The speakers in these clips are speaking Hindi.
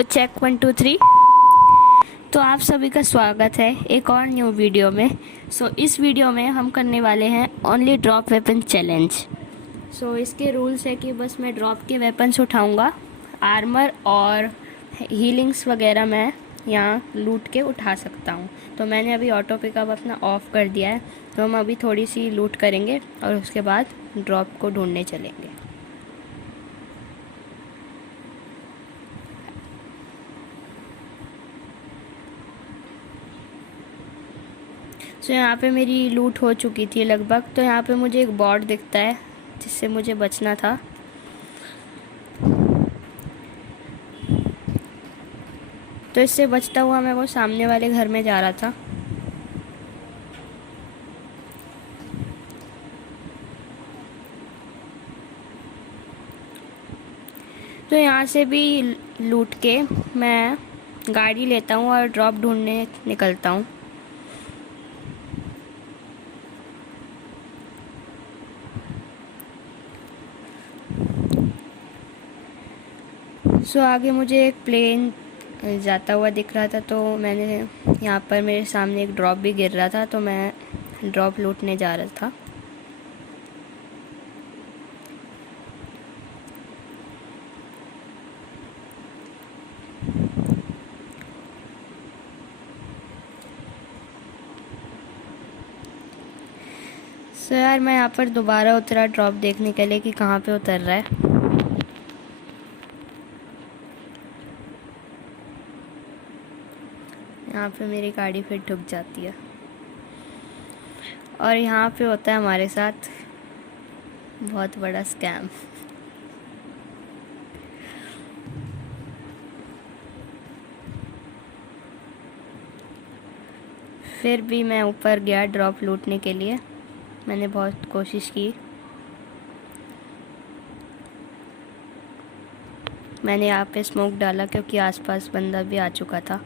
Hello check 1 2 3। तो आप सभी का स्वागत है एक और न्यू वीडियो में। इस वीडियो में हम करने वाले हैं ओनली ड्रॉप वेपन चैलेंज। इसके रूल्स है कि बस मैं ड्रॉप के वेपन्स उठाऊंगा, आर्मर और हीलिंग्स वगैरह मैं यहाँ लूट के उठा सकता हूँ। तो मैंने अभी ऑटो पिकअप अपना ऑफ़ कर दिया है, तो हम अभी थोड़ी सी लूट करेंगे और उसके बाद ड्रॉप को ढूंढने चलेंगे। यहाँ पे मेरी लूट हो चुकी थी लगभग। तो यहाँ पे मुझे एक बॉट दिखता है जिससे मुझे बचना था। तो इससे बचता हुआ मैं वो सामने वाले घर में जा रहा था। तो यहाँ से भी लूट के मैं गाड़ी लेता हूँ और ड्रॉप ढूंढने निकलता हूँ। आगे मुझे एक प्लेन जाता हुआ दिख रहा था, तो मैंने यहाँ पर मेरे सामने एक ड्रॉप भी गिर रहा था, तो मैं ड्रॉप लूटने जा रहा था। यार मैं यहाँ पर दोबारा उतरा ड्रॉप देखने के लिए कि कहाँ पे उतर रहा है। यहाँ पे मेरी गाड़ी फिर ठुक जाती है और यहाँ पे होता है हमारे साथ बहुत बड़ा स्कैम। फिर भी मैं ऊपर गया ड्रॉप लूटने के लिए। मैंने बहुत कोशिश की। मैंने यहाँ पे स्मोक डाला क्योंकि आसपास बंदा भी आ चुका था।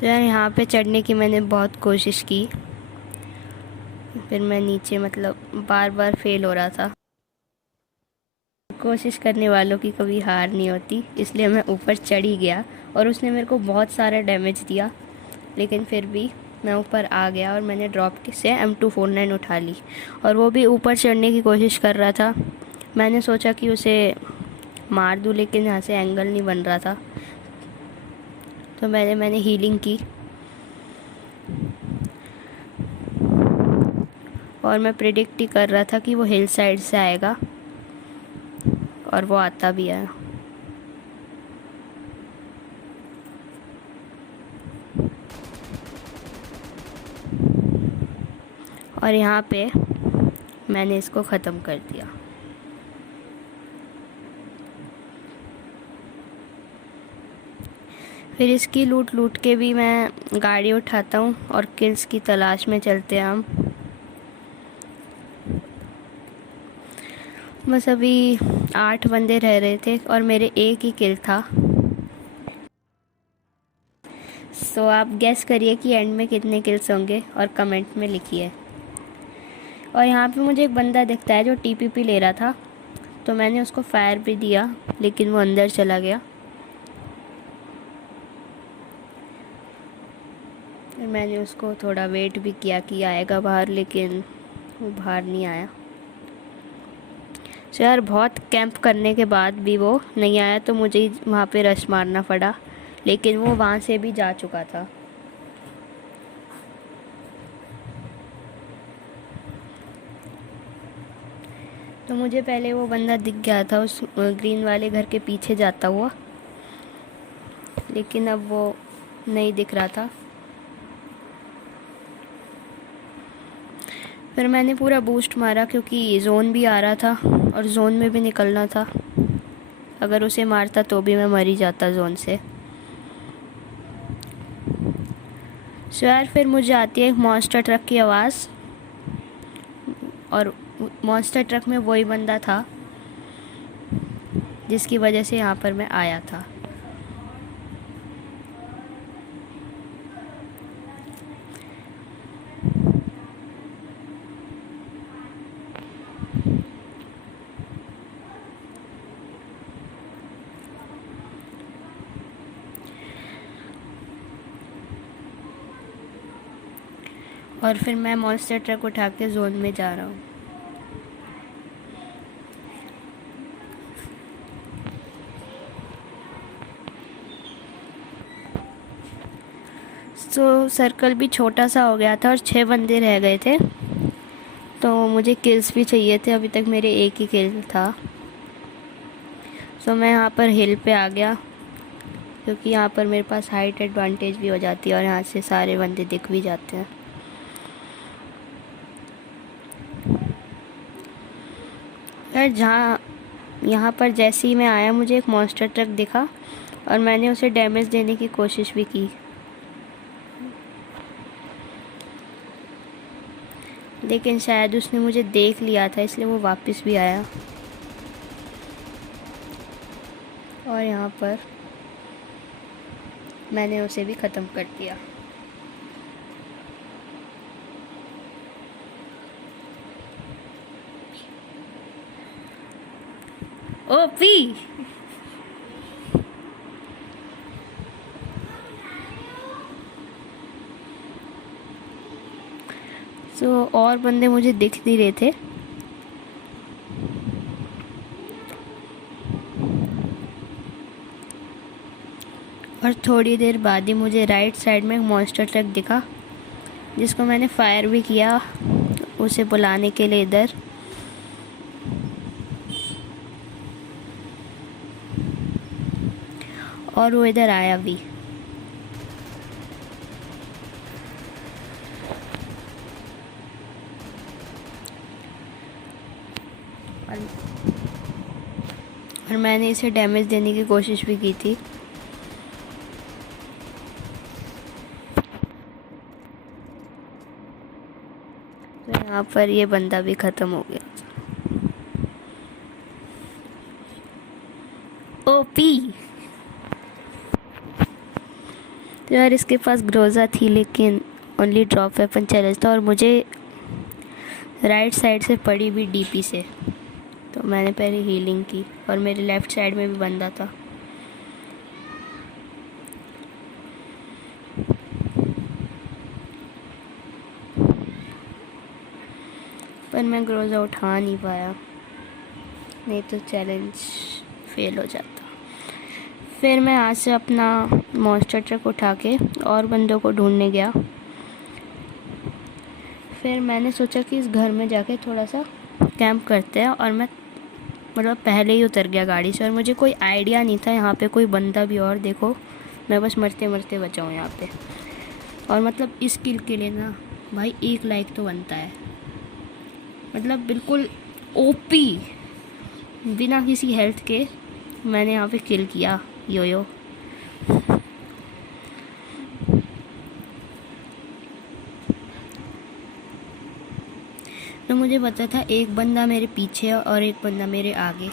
यार यहाँ पे चढ़ने की मैंने बहुत कोशिश की, फिर मैं नीचे बार बार फेल हो रहा था। कोशिश करने वालों की कभी हार नहीं होती, इसलिए मैं ऊपर चढ़ ही गया और उसने मेरे को बहुत सारा डैमेज दिया, लेकिन फिर भी मैं ऊपर आ गया और मैंने ड्रॉप से M249 उठा ली। और वो भी ऊपर चढ़ने की कोशिश कर रहा था। मैंने सोचा कि उसे मार दूँ, लेकिन यहाँ से एंगल नहीं बन रहा था, तो मैंने हीलिंग की और मैं प्रिडिक्ट ही कर रहा था कि वो हिल साइड से आएगा, और वो आता भी है। और यहाँ पे मैंने इसको ख़त्म कर दिया। फिर इसकी लूट के भी मैं गाड़ी उठाता हूँ और किल्स की तलाश में चलते हैं हम। बस अभी 8 बंदे रह रहे थे और मेरे एक ही किल था। आप गेस करिए कि एंड में कितने किल्स होंगे और कमेंट में लिखिए। और यहाँ पे मुझे एक बंदा दिखता है जो TPP ले रहा था, तो मैंने उसको फायर भी दिया, लेकिन वो अंदर चला गया। मैंने उसको थोड़ा वेट भी किया कि आएगा बाहर, लेकिन वो बाहर नहीं आया। यार बहुत कैंप करने के बाद भी वो नहीं आया, तो मुझे ही वहाँ पे रश मारना पड़ा, लेकिन वो वहाँ से भी जा चुका था। तो मुझे पहले वो बंदा दिख गया था उस ग्रीन वाले घर के पीछे जाता हुआ, लेकिन अब वो नहीं दिख रहा था। फिर मैंने पूरा बूस्ट मारा क्योंकि जोन भी आ रहा था और जोन में भी निकलना था। अगर उसे मारता तो भी मैं मर ही जाता जोन से। यार फिर मुझे आती है एक मॉन्स्टर ट्रक की आवाज़, और मॉन्स्टर ट्रक में वही बंदा था जिसकी वजह से यहाँ पर मैं आया था। और फिर मैं मॉन्स्टर ट्रक उठा के जोन में जा रहा हूँ। तो सर्कल भी छोटा सा हो गया था और 6 बंदे रह गए थे, तो मुझे किल्स भी चाहिए थे। अभी तक मेरे एक ही किल था। तो मैं यहाँ पर हिल पे आ गया, क्योंकि यहाँ पर मेरे पास हाइट एडवांटेज भी हो जाती है और यहाँ से सारे बंदे दिख भी जाते हैं। यार यहाँ पर जैसे ही मैं आया, मुझे एक मॉन्स्टर ट्रक दिखा और मैंने उसे डैमेज देने की कोशिश भी की, लेकिन शायद उसने मुझे देख लिया था, इसलिए वो वापस भी आया। और यहाँ पर मैंने उसे भी ख़त्म कर दिया। ओपी। तो और बंदे मुझे दिख नहीं रहे थे। और थोड़ी देर बाद ही मुझे राइट साइड में एक मॉन्स्टर ट्रक दिखा, जिसको मैंने फायर भी किया उसे बुलाने के लिए इधर। और वो इधर आया भी। और मैंने इसे डैमेज देने की कोशिश भी की थी। तो यहाँ पर ये बंदा भी ख़त्म हो गया। ओपी। तो यार इसके पास ग्रोजा थी, लेकिन ओनली ड्रॉप वेपन चैलेंज था और मुझे राइट साइड से पड़ी भी डीपी से। तो मैंने पहले हीलिंग की और मेरे लेफ़्ट साइड में भी बंदा था। पर मैं ग्रोजा उठा नहीं पाया, नहीं तो चैलेंज फेल हो जाता। फिर मैं यहाँ से अपना मॉन्स्टर ट्रक उठा के और बंदों को ढूंढने गया। फिर मैंने सोचा कि इस घर में जाके थोड़ा सा कैंप करते हैं, और मैं मतलब पहले ही उतर गया गाड़ी से और मुझे कोई आइडिया नहीं था यहाँ पे कोई बंदा भी। और देखो मैं बस मरते मरते बचा हूँ यहाँ पे। और मतलब इस किल के लिए ना भाई 1 लाइक तो बनता है। मतलब बिल्कुल ओपी बिना किसी हेल्थ के मैंने यहाँ पे किल किया योयो। तो मुझे पता था एक बंदा मेरे पीछे और एक बंदा मेरे आगे।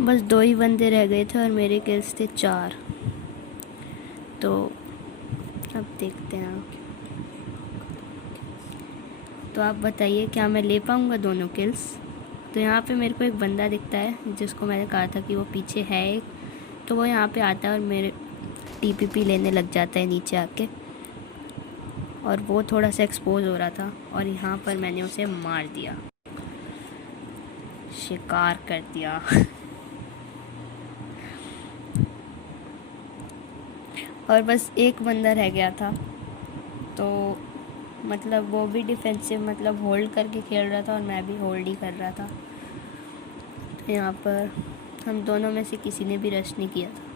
बस 2 ही बंदे रह गए थे और मेरे किल्स थे 4। तो अब देखते हैं। तो आप बताइए क्या मैं ले पाऊँगा दोनों किल्स। तो यहाँ पे मेरे को एक बंदा दिखता है जिसको मैंने कहा था कि वो पीछे है एक, तो वो यहाँ पे आता है और मेरे टीपीपी लेने लग जाता है नीचे आके। और वो थोड़ा सा एक्सपोज हो रहा था और यहाँ पर मैंने उसे मार दिया, शिकार कर दिया। और बस एक बंदा रह गया था, तो मतलब वो भी डिफेंसिव मतलब होल्ड करके खेल रहा था और मैं भी होल्ड ही कर रहा था। तो यहाँ पर हम दोनों में से किसी ने भी रश नहीं किया था।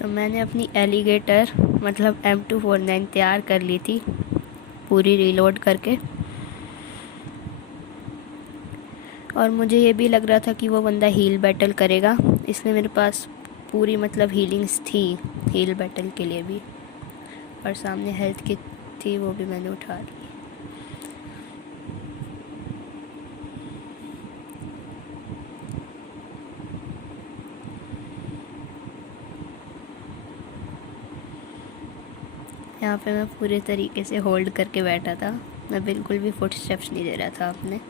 तो मैंने अपनी एलिगेटर मतलब M249 तैयार कर ली थी पूरी रीलोड करके। और मुझे ये भी लग रहा था कि वो बंदा हील बैटल करेगा, इसलिए मेरे पास पूरी मतलब हीलिंग्स थी हील बैटल के लिए भी, और सामने हेल्थ की थी, वो भी मैंने उठा ली। यहाँ पे मैं पूरे तरीके से होल्ड करके बैठा था, मैं बिल्कुल भी फुट स्टेप्स नहीं दे रहा था अपने।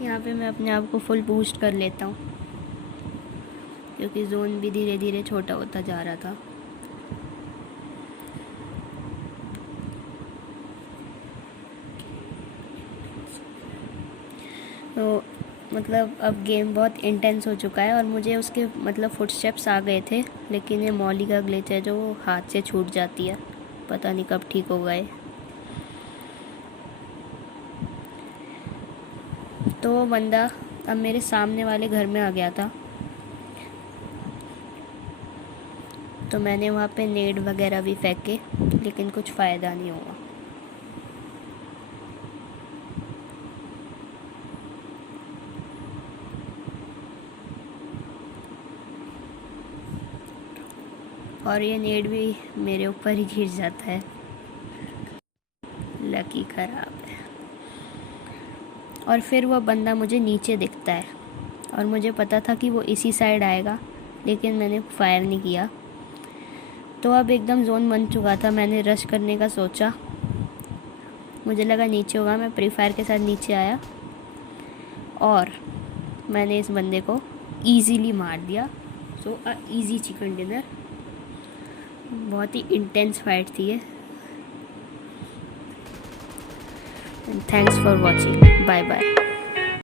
यहाँ पे मैं अपने आप को फुल बूस्ट कर लेता हूँ, क्योंकि जोन भी धीरे धीरे छोटा होता जा रहा था। तो मतलब अब गेम बहुत इंटेंस हो चुका है, और मुझे उसके मतलब फुटस्टेप्स आ गए थे, लेकिन ये मॉली का ग्लिच है जो हाथ से छूट जाती है, पता नहीं कब ठीक हो गए। तो वो बंदा अब मेरे सामने वाले घर में आ गया था, तो मैंने वहाँ पे नेड वगैरह भी फेंके, लेकिन कुछ फ़ायदा नहीं हुआ। और ये नेड भी मेरे ऊपर ही गिर जाता है, लकी ख़राब है। और फिर वह बंदा मुझे नीचे दिखता है, और मुझे पता था कि वो इसी साइड आएगा, लेकिन मैंने फायर नहीं किया। तो अब एकदम जोन बन चुका था, मैंने रश करने का सोचा, मुझे लगा नीचे होगा, मैं प्री फायर के साथ नीचे आया और मैंने इस बंदे को ईजीली मार दिया। So a easy chicken dinner. बहुत ही इंटेंस फाइट थी ये। Thanks for watching, bye bye.